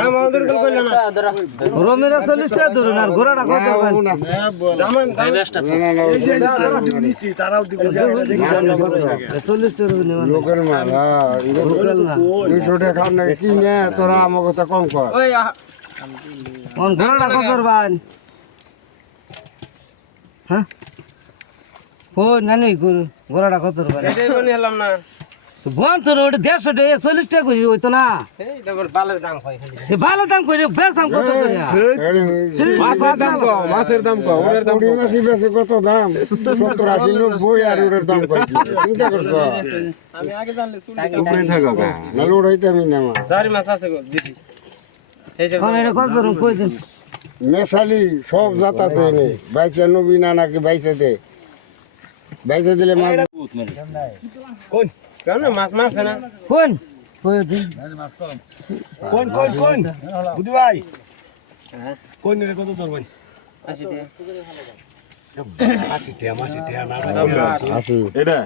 দাম আমাদের কল কইলা না রমেরা 40 টাকা ধরুন আর ঘোড়াটা কত করবেন দাম এই যে তারা নিছি তারাও দিব 40 টাকা নেবেন লোকের মাল লোকাল না 200 টাকা খান না কিনে তোরা আমার কথা কম কর ওই কোন ঘোড়াটা কত করবেন হ্যাঁ ও নানি ঘোড়াটা কত করবেন এটাই বনি হলাম না বন তো ওটা 150 টাকা 40 টাকা কই হইতো না এই দেখো বালের দাম কই খালি এ ভালো দাম কই বেচাম কত কই মাছের দাম কম ওরের দাম মাছি বেশি কত দাম 70 80 90 আর ওরের দাম কই চিন্তা করছো আমি আগে জানলে চুলি উপরে থাকো না লোড হইতে আমি না চারি মাছ আছে গো দিদি এই যে কোন এটা কত ধরুন কই দিন মেশালি সব জাত আছে এনে বাইচা নবী না নাকি বাইচা দে বাইচা দিলে মাছ কোন কেন মাছ মারছে না কোন কই দিন কোন বুধু ভাই কোন রে কত তোর ভাই 80 টাকা 80 টাকা 80 টাকা না আসি এটা